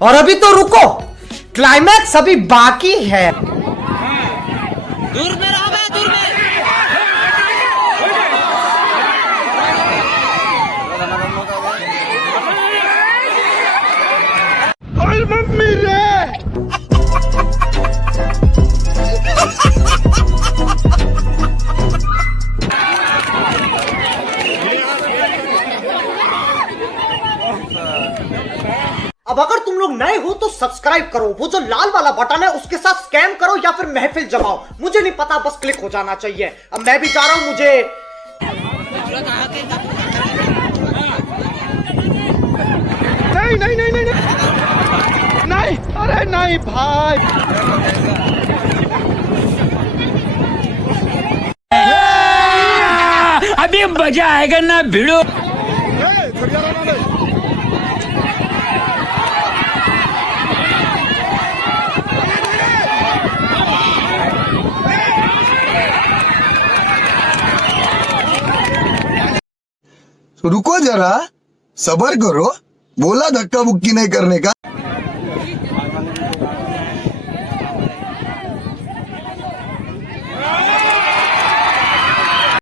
और अभी तो रुको, क्लाइमैक्स अभी बाकी है। दूर में रहो बे, दूर में। मम्मी रे अब अगर तुम लोग नए हो तो सब्सक्राइब करो, वो जो लाल वाला बटन है उसके साथ स्कैम करो या फिर महफिल जमाओ, मुझे नहीं पता, बस क्लिक हो जाना चाहिए। अब मैं भी जा रहा हूं, मुझे नहीं नहीं नहीं नहीं नहीं, अरे नहीं भाई। अभी मजा आएगा ना भिड़ो। रुको जरा, सबर करो, बोला धक्का मुक्की नहीं करने का।